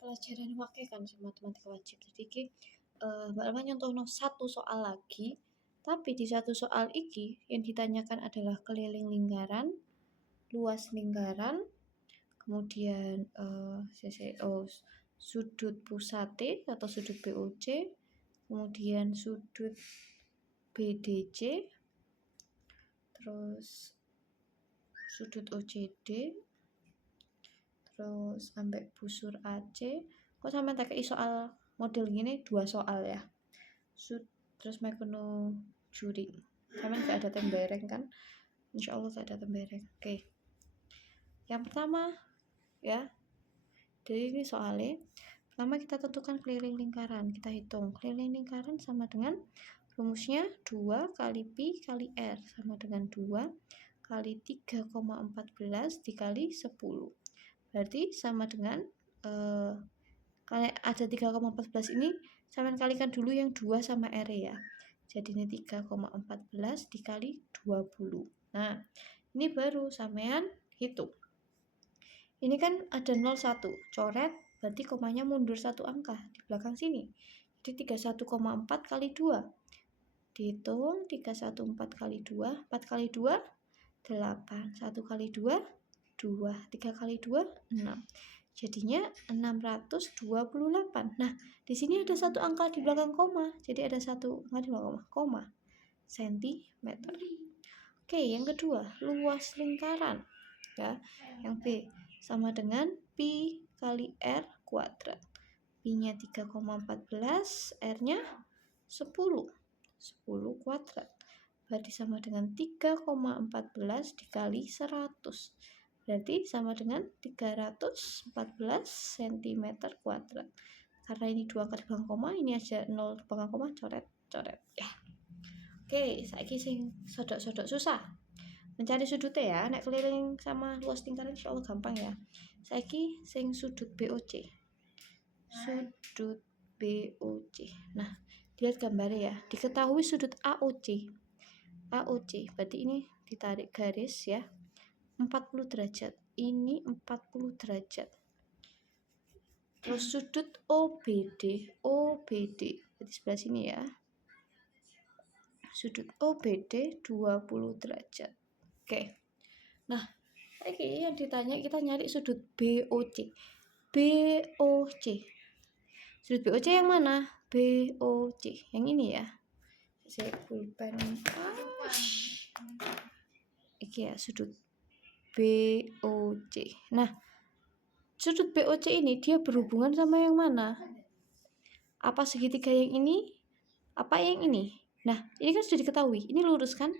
pelajaran wae kan matematika wajib. Jadi iki Mbak Alma nyontohno satu soal lagi, tapi di satu soal iki yang ditanyakan adalah keliling lingkaran, luas lingkaran, kemudian sudut pusate atau sudut BOC, kemudian sudut BDC, terus sudut OCD, terus sampai busur AC. Kok sampai tak kei soal model gini 2 soal ya. Terus mekuno juring. Sampai gak ada tembereng kan? Insya Allah gak ada tembereng. Oke. Yang pertama ya. Jadi ini soalnya pertama kita tentukan keliling lingkaran. Kita hitung keliling lingkaran sama dengan rumusnya 2 kali pi kali r sama dengan 2 kali 3,14 dikali 10. Berarti sama dengan kalau ada 3,14 ini sampean kalikan dulu yang 2 sama R ya. Jadi ini 3,14 dikali 20. Nah, ini baru sampean hitung. Ini kan ada 01, coret berarti komanya mundur 1 angka di belakang sini. Jadi 31,4 kali 2. Dihitung 314 kali 2, 4 kali 2 8, 1 kali 2 2, 3 kali 2 6. Jadinya 628. Nah, di sini ada satu angka di belakang koma. Jadi ada satu angka di belakang koma. Sentimeter. Oke, yang kedua, luas lingkaran. Ya, yang B sama dengan pi kali r kuadrat. Pi-nya 3,14, r-nya 10. 10 kuadrat. Berarti sama dengan 3,14 dikali 100. Berarti sama dengan 314 cm kuadrat. Karena ini 2 angka di belakang koma, ini aja 0 di belakang koma, coret ya. Oke, saiki sing sodok-sodok susah. Mencari sudutnya ya, nek keliling sama luas lingkaran insyaallah gampang ya. Saiki sing sudut BOC. Sudut BOC. Nah, lihat gambarnya ya. Diketahui sudut AOC. AOC, berarti ini ditarik garis ya. 40 derajat. Ini 40 derajat. Terus sudut OBD. Berarti sebelah sini ya. Sudut OBD 20 derajat. Oke. Nah, ini yang ditanya kita nyari sudut BOC. BOC. Sudut BOC yang mana? BOC. Yang ini ya. Saya pulpen. Iki ya sudut BOC. Nah, sudut BOC ini dia berhubungan sama yang mana? Apa segitiga yang ini? Apa yang ini? Nah, ini kan sudah diketahui. Ini lurus kan?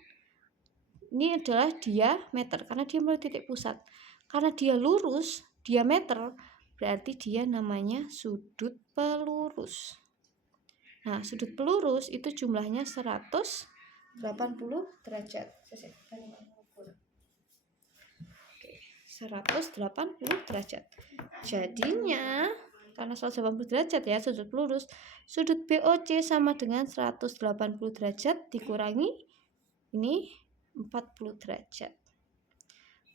Ini adalah diameter karena dia melalui titik pusat. Karena dia lurus, diameter, berarti dia namanya sudut pelurus. Nah, sudut pelurus itu jumlahnya 180 derajat. 180 derajat. Jadinya karena 180 derajat ya sudut pelurus, sudut BOC sama dengan 180 derajat dikurangi ini 40 derajat.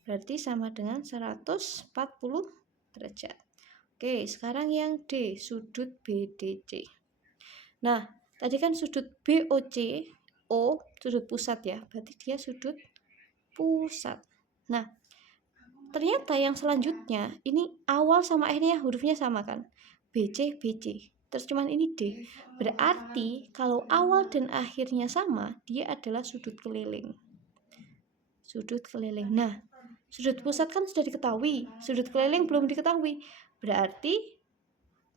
Berarti sama dengan 140 derajat. Oke, sekarang yang D, sudut BDC. Nah, tadi kan sudut BOC, O, sudut pusat ya. Berarti dia sudut pusat. Nah, ternyata yang selanjutnya ini awal sama akhirnya hurufnya sama kan, BC terus cuman ini D. Berarti kalau awal dan akhirnya sama, dia adalah sudut keliling. Nah, sudut pusat kan sudah diketahui, sudut keliling belum diketahui. Berarti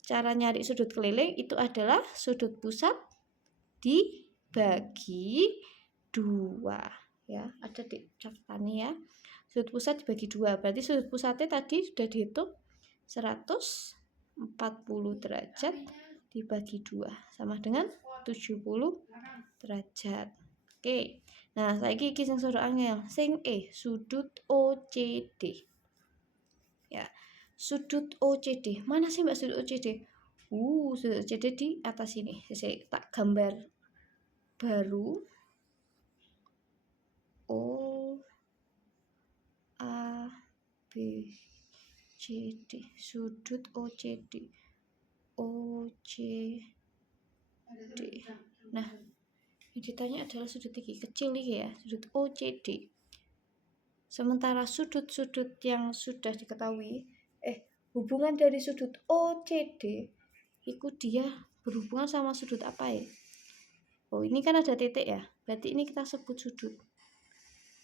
cara nyari sudut keliling itu adalah sudut pusat dibagi 2 ya, ada di catatannya ya. Sudut pusat dibagi 2, berarti sudut pusatnya tadi sudah dihitung 140 derajat dibagi 2 sama dengan 70 derajat. Oke. Nah, saiki iki sing sodok angel, sing sudut OCD. Ya. Sudut OCD. Mana sih Mbak sudut OCD? Sudut OCD di atas ini. Saya tak gambar baru. O A B OCD, sudut OCD. OCD. Nah, yang ditanya adalah sudut ini, kecil ini ya, sudut OCD. Sementara sudut-sudut yang sudah diketahui, hubungan dari sudut OCD, itu dia berhubungan sama sudut apa ya? Oh, ini kan ada titik ya, berarti ini kita sebut sudut.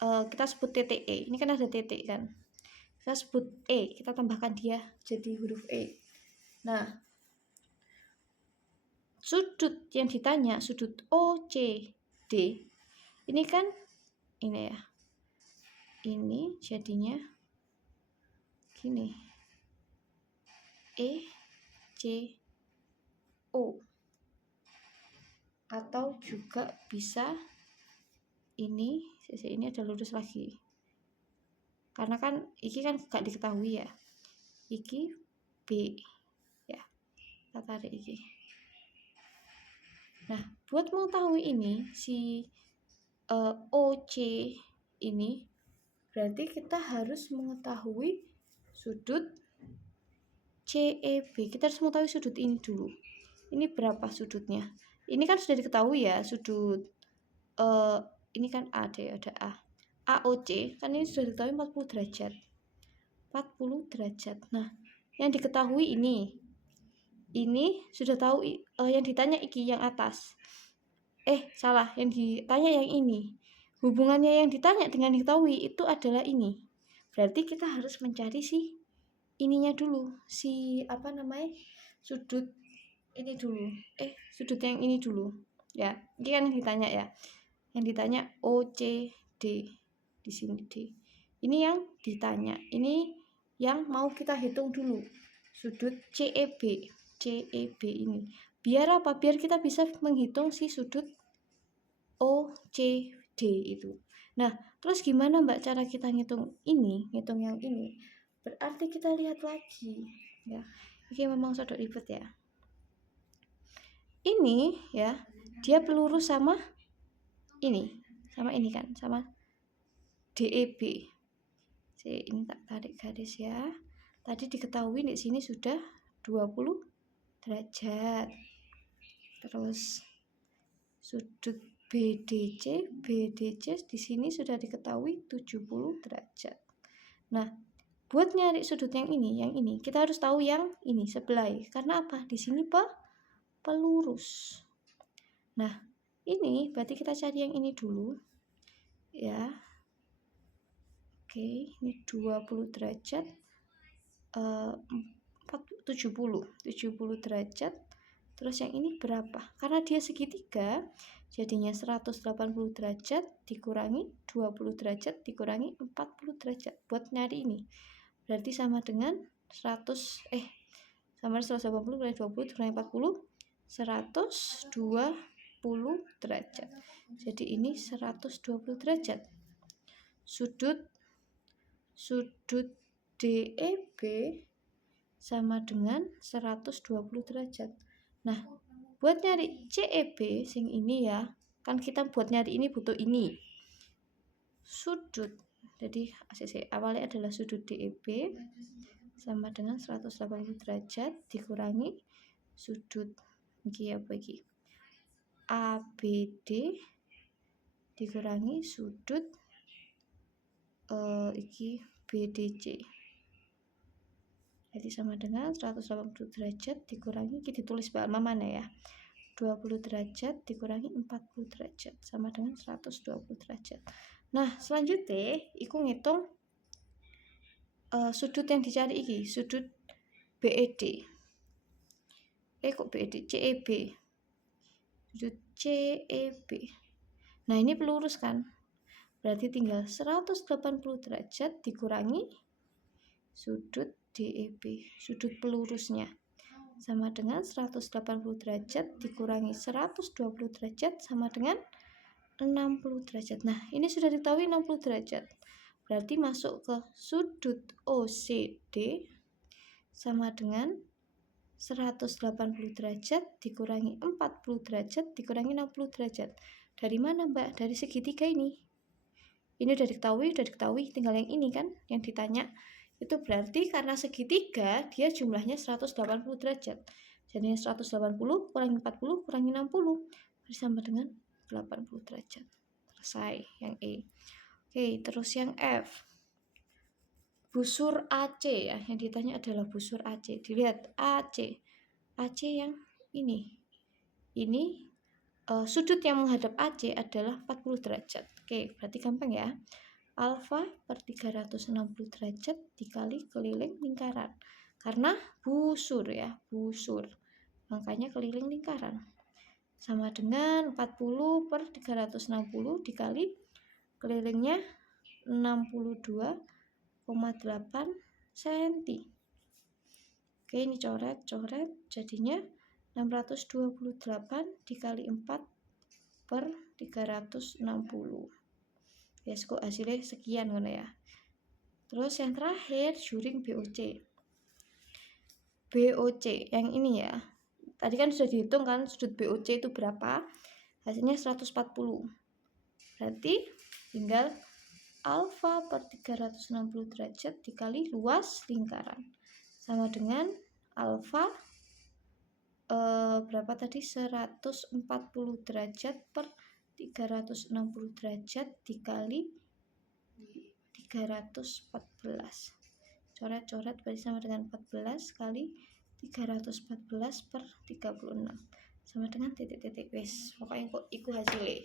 Kita sebut titik E, ini kan ada titik kan? Kita sebut E, kita tambahkan dia jadi huruf E. Nah, sudut yang ditanya, sudut OCD, ini kan ini ya, ini jadinya gini, ECO, atau juga bisa ini, sisi ini ada lurus lagi, karena kan iki kan gak diketahui ya, iki B ya, kita tarik iki. Nah, buat mengetahui ini si OC ini, berarti kita harus mengetahui sudut CEB. Kita harus mengetahui sudut ini dulu. Ini berapa sudutnya? Ini kan sudah diketahui ya, sudut ini kan AD, ada A. AOC kan ini sudah diketahui 40 derajat. 40 derajat. Nah, yang diketahui ini sudah tahu, yang ditanya iki yang atas. Salah, yang ditanya yang ini. Hubungannya yang ditanya dengan diketahui itu adalah ini. Berarti kita harus mencari si ininya dulu, si apa namanya, sudut ini dulu, sudut yang ini dulu ya. Ini kan yang ditanya ya, yang ditanya OCD, di sini D. Ini yang ditanya, ini yang mau kita hitung dulu, sudut CEB ini. Biar apa? Biar kita bisa menghitung si sudut OCD itu. Nah, terus gimana Mbak cara kita ngitung ini, ngitung yang ini? Berarti kita lihat lagi ya. Ini memang sudah ribet ya. Ini ya, dia pelurus sama ini kan, sama DEB. Ini tak tarik garis ya. Tadi diketahui di sini sudah 20 derajat. Terus sudut BDC di sini sudah diketahui 70 derajat. Nah, buat nyari sudut yang ini kita harus tahu yang ini sebelah. Karena apa? Di sini pelurus. Nah, ini berarti kita cari yang ini dulu ya. Oke, ini 20 derajat, 70 derajat. Terus yang ini berapa? Karena dia segitiga, jadinya 180 derajat dikurangi 20 derajat dikurangi 40 derajat. Buat nyari ini, berarti sama dengan 180 kurangi 20 dikurangi 40, 120 derajat. Jadi ini 120 derajat. Sudut DEB sama dengan 120 derajat. Nah, buat nyari CEB sing ini ya, kan kita buat nyari ini butuh ini sudut. Jadi awalnya adalah sudut DEB sama dengan 180 derajat dikurangi sudut ABD dikurangi sudut BDC. Jadi sama dengan 180 derajat dikurangi, kita tulis mana ya, 20 derajat dikurangi 40 derajat sama dengan 120 derajat. Nah, selanjutnya iku ngitung sudut yang dicari iki, sudut BED. Kok BED? CEB. Sudut CEB. Nah, ini pelurus kan? Berarti tinggal 180 derajat dikurangi sudut DEB, sudut pelurusnya, sama dengan 180 derajat dikurangi 120 derajat sama dengan 60 derajat. Nah, ini sudah diketahui 60 derajat. Berarti masuk ke sudut OCD sama dengan 180 derajat dikurangi 40 derajat dikurangi 60 derajat. Dari mana Mbak? Dari segitiga ini. Ini udah diketahui, tinggal yang ini kan yang ditanya. Itu berarti karena segitiga dia jumlahnya 180 derajat. Jadi 180 kurangi 40 kurangi 60 sama dengan 80 derajat. Selesai yang E. Oke, terus yang F. Busur AC ya, yang ditanya adalah busur AC. Dilihat AC. AC yang ini. Ini sudut yang menghadap AC adalah 40 derajat. Oke, berarti gampang ya. Alfa per 360 derajat dikali keliling lingkaran. Karena busur ya, busur. Makanya keliling lingkaran. Sama dengan 40 per 360 dikali kelilingnya 62,8 cm. Oke, ini coret, jadinya 628 dikali 4 per 360. Ya, kok hasilnya sekian kan ya. Terus yang terakhir juring BOC. BOC yang ini ya. Tadi kan sudah dihitung kan sudut BOC itu berapa? Hasilnya 140. Berarti tinggal alfa per 360 derajat dikali luas lingkaran. Sama dengan alfa berapa tadi? 140 derajat per 360 derajat dikali 314. Coret-coret berarti sama dengan 14 kali 314 per 36 sama dengan titik-titik. Wes pokoknya kok iku hasilnya.